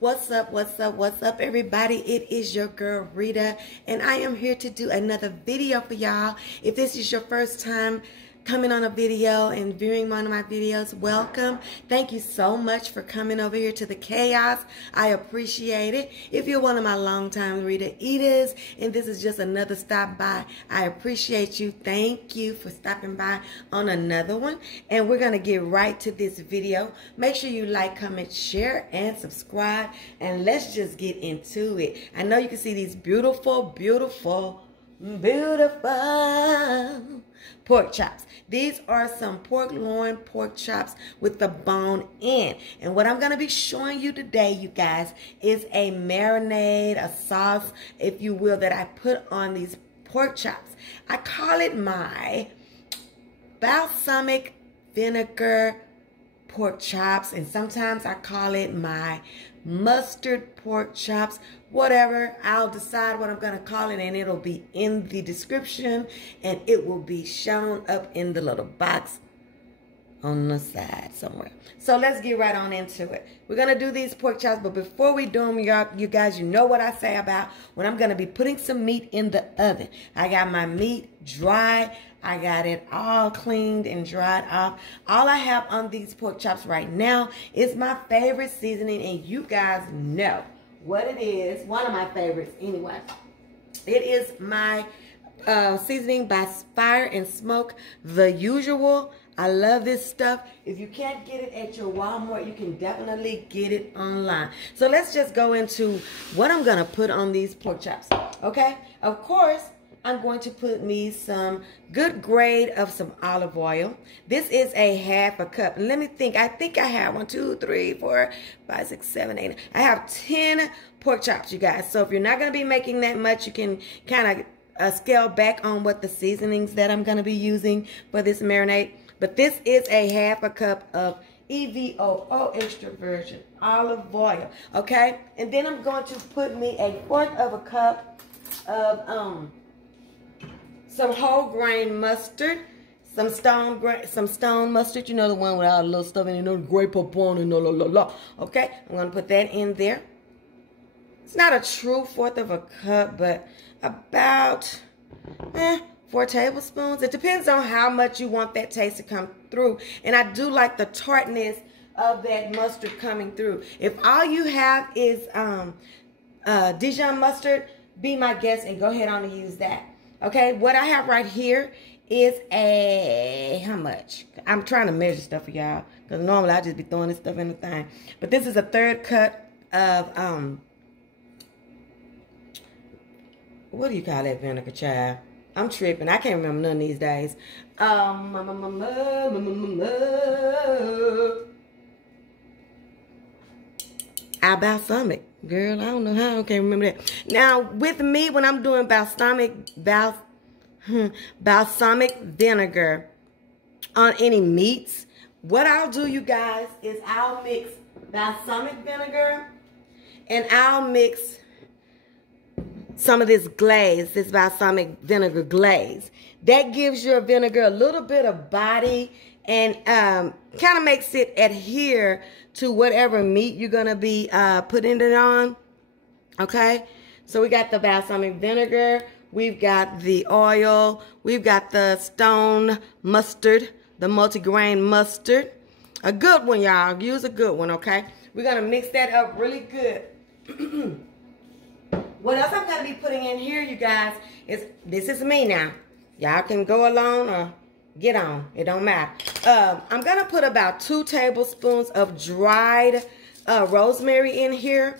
What's up, everybody? It is your girl, Rita, and I am here to do another video for y'all. If this is your first time coming on a video and viewing one of my videos, welcome. Thank you so much for coming over here to the chaos. I appreciate it. If you're one of my longtime Rita eaters and this is just another stop by, I appreciate you. Thank you for stopping by on another one. And we're going to get right to this video. Make sure you like, comment, share, and subscribe. And let's just get into it. I know you can see these beautiful pork chops. These are some pork loin pork chops with the bone in. And what I'm going to be showing you today, you guys, is a marinade, a sauce, if you will, that I put on these pork chops. I call it my balsamic vinegar pork chops, and sometimes I call it my mustard pork chops. Whatever, I'll decide what I'm going to call it, and it'll be in the description, and it will be shown up in the little box on the side somewhere. So let's get right on into it. We're going to do these pork chops, but before we do them, you guys, you know what I say about when I'm going to be putting some meat in the oven. I got my meat dry. I got it all cleaned and dried off. All I have on these pork chops right now is my favorite seasoning, and you guys know what it is. One of my favorites anyway. It is my seasoning by Fire and Smoke, the usual. I love this stuff. If you can't get it at your Walmart, you can definitely get it online. So let's just go into what I'm going to put on these pork chops. Okay? Of course, I'm going to put me some good grade of some olive oil. This is a half a cup. And let me think. I think I have 1, 2, 3, 4, 5, 6, 7, 8. I have 10 pork chops, you guys. So if you're not going to be making that much, you can kind of scale back on what the seasonings that I'm going to be using for this marinade. But this is a half a cup of EVOO extra virgin olive oil. Okay? And then I'm going to put me a 1/4 of a cup of some whole grain mustard, some stone mustard, you know, the one with all the little stuff in it, no grape up on and la. Okay, I'm gonna put that in there. It's not a true 1/4 of a cup, but about 4 tablespoons. It depends on how much you want that taste to come through, and I do like the tartness of that mustard coming through. If all you have is Dijon mustard, be my guest and go ahead on and use that. Okay, what I have right here is a, how much? I'm trying to measure stuff for y'all, because normally I just be throwing this stuff in the thing. But this is a 1/3 cup of, what do you call that vinegar, child? I'm tripping. I can't remember none of these days. Our balsamic. Girl, I don't know how I can't remember that. Now, with me, when I'm doing balsamic vinegar on any meats, what I'll do, you guys, is I'll mix balsamic vinegar and I'll mix some of this glaze, this balsamic vinegar glaze. That gives your vinegar a little bit of body and kind of makes it adhere to whatever meat you're going to be putting it on. Okay? So we got the balsamic vinegar. We've got the oil. We've got the stone mustard, the multigrain mustard. A good one, y'all. Use a good one, okay? We're going to mix that up really good. What else I'm going to be putting in here, you guys, is, this is me now. Y'all can go along or get on. It don't matter. I'm going to put about 2 tablespoons of dried rosemary in here.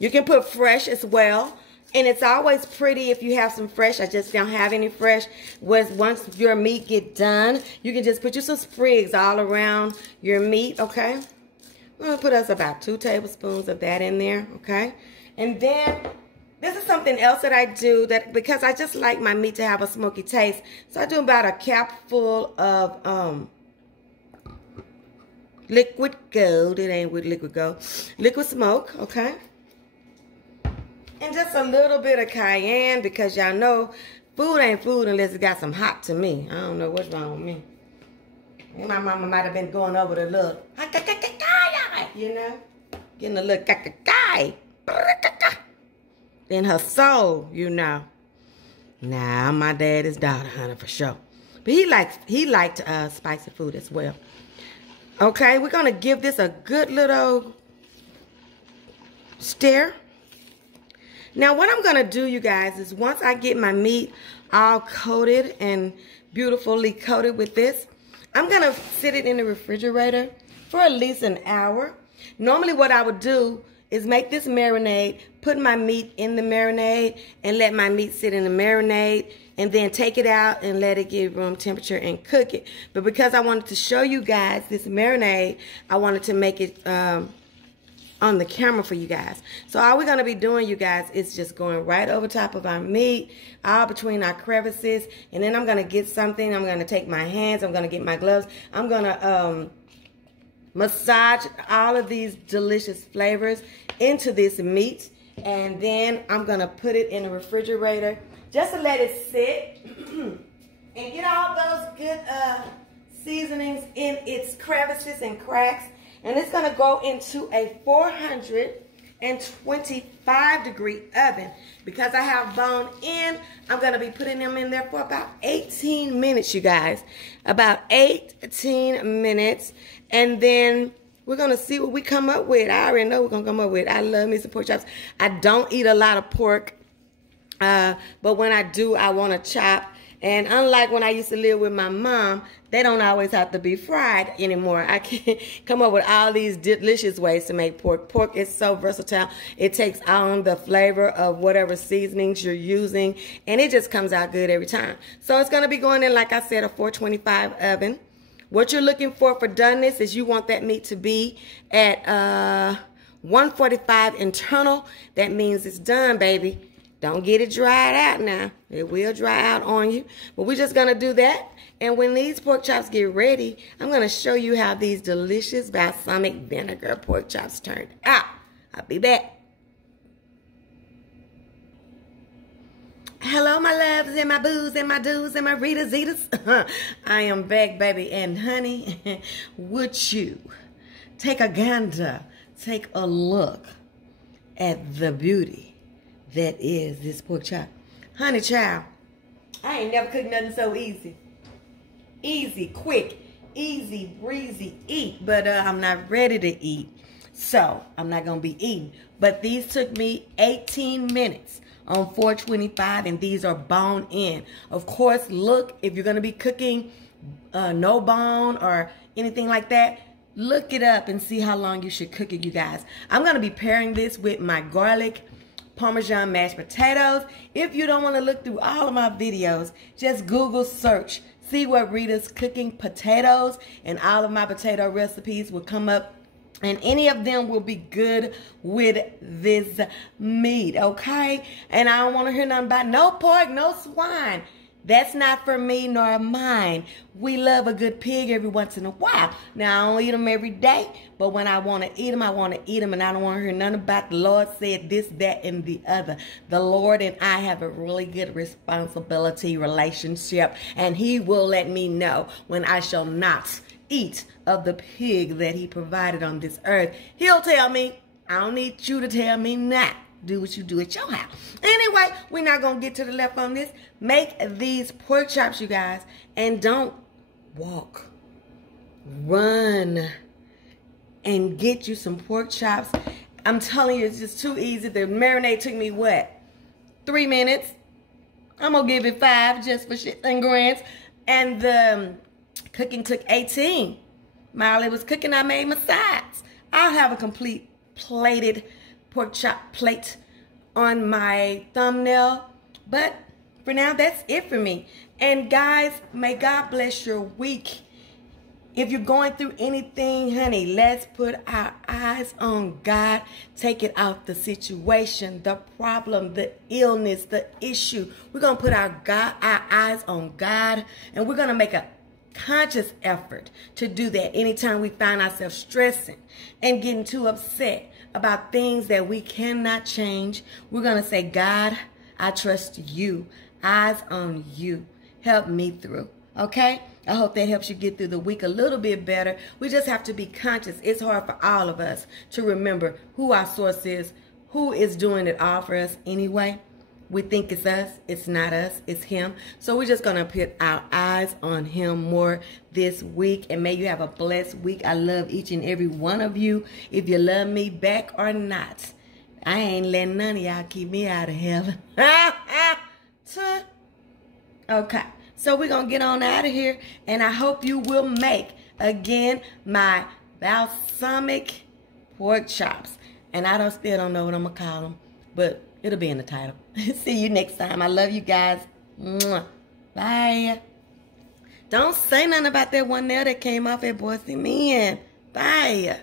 You can put fresh as well. And it's always pretty if you have some fresh. I just don't have any fresh. Once your meat get done, you can just put you some sprigs all around your meat, okay? I'm going to put us about 2 tablespoons of that in there, okay? And then this is something else that I do, that because I just like my meat to have a smoky taste. So I do about a capful of liquid gold. It ain't with liquid gold. Liquid smoke, okay? And just a little bit of cayenne, because y'all know food ain't food unless it got some hot to me. I don't know what's wrong with me. My mama might have been going over the little you know. Getting a little guy in her soul, you know. Nah, I'm my daddy's daughter, honey, for sure. But he liked spicy food as well. Okay, we're gonna give this a good little stir. Now, what I'm gonna do, you guys, is once I get my meat all coated and beautifully coated with this, I'm gonna sit it in the refrigerator for at least an hour. Normally, what I would do is make this marinade, put my meat in the marinade, and let my meat sit in the marinade, and then take it out and let it get room temperature and cook it. But because I wanted to show you guys this marinade, I wanted to make it on the camera for you guys. So all we're gonna be doing, you guys, is just going right over top of our meat, all between our crevices, and then I'm gonna get something. I'm gonna take my hands, I'm gonna get my gloves, I'm gonna massage all of these delicious flavors into this meat, and then I'm gonna put it in the refrigerator just to let it sit and get all those good seasonings in its crevices and cracks. And it's gonna go into a 425-degree oven. Because I have bone in, I'm gonna be putting them in there for about 18 minutes, you guys. About 18 minutes. And then we're gonna see what we come up with. I already know what we're gonna come up with. I love me some pork chops. I don't eat a lot of pork, but when I do, I wanna chop. And unlike when I used to live with my mom, they don't always have to be fried anymore. I can come up with all these delicious ways to make pork. Pork is so versatile. It takes on the flavor of whatever seasonings you're using, and it just comes out good every time. So it's gonna be going in, like I said, a 425 oven. What you're looking for doneness is you want that meat to be at 145 internal. That means it's done, baby. Don't get it dried out now. It will dry out on you. But we're just going to do that. And when these pork chops get ready, I'm going to show you how these delicious balsamic vinegar pork chops turned out. I'll be back. Hello, my loves and my boos and my doos and my Rita Zetas. I am back, baby. And honey, would you take a gander, take a look at the beauty that is this pork chop? Honey child, I ain't never cooked nothing so easy. Easy, quick, easy, breezy, eat. But I'm not ready to eat, so I'm not going to be eating. But these took me 18 minutes on 425, and these are bone in. Of course, look, if you're going to be cooking no bone or anything like that, look it up and see how long you should cook it, you guys. I'm going to be pairing this with my garlic Parmesan mashed potatoes. If you don't want to look through all of my videos, just Google search, see what Rita's cooking potatoes, and all of my potato recipes will come up, and any of them will be good with this meat, okay? And I don't want to hear nothing about no pork, no swine. That's not for me nor mine. We love a good pig every once in a while. Now, I don't eat them every day, but when I want to eat them, I want to eat them, and I don't want to hear nothing about the Lord said this, that, and the other. The Lord and I have a really good responsibility relationship, and He will let me know when I shall not eat of the pig that He provided on this earth. He'll tell me. I don't need you to tell me not. Do what you do at your house. Anyway, we're not going to get to the left on this. Make these pork chops, you guys, and don't walk. Run and get you some pork chops. I'm telling you, it's just too easy. The marinade took me, what, 3 minutes? I'm going to give it 5 just for shit and grins. And the cooking took 18. While it was cooking, I made my sides. I'll have a complete plated pork chop plate on my thumbnail, but for now, that's it for me. And guys, may God bless your week. If you're going through anything, honey, let's put our eyes on God. Take it out the situation, the problem, the illness, the issue. We're going to put our eyes on God, and we're going to make a conscious effort to do that anytime we find ourselves stressing and getting too upset about things that we cannot change. We're going to say, God, I trust you. Eyes on you. Help me through. Okay? I hope that helps you get through the week a little bit better. We just have to be conscious. It's hard for all of us to remember who our source is, who is doing it all for us anyway. We think it's us. It's not us. It's him. So we're just going to put our eyes on him more this week. And may you have a blessed week. I love each and every one of you. If you love me back or not, I ain't letting none of y'all keep me out of heaven. Okay. So we're going to get on out of here. And I hope you will make, again, my balsamic pork chops. And I still don't know what I'm going to call them. But it'll be in the title. See you next time. I love you guys. Mwah. Bye. Don't say nothing about that one there that came off at Boise Men. Bye.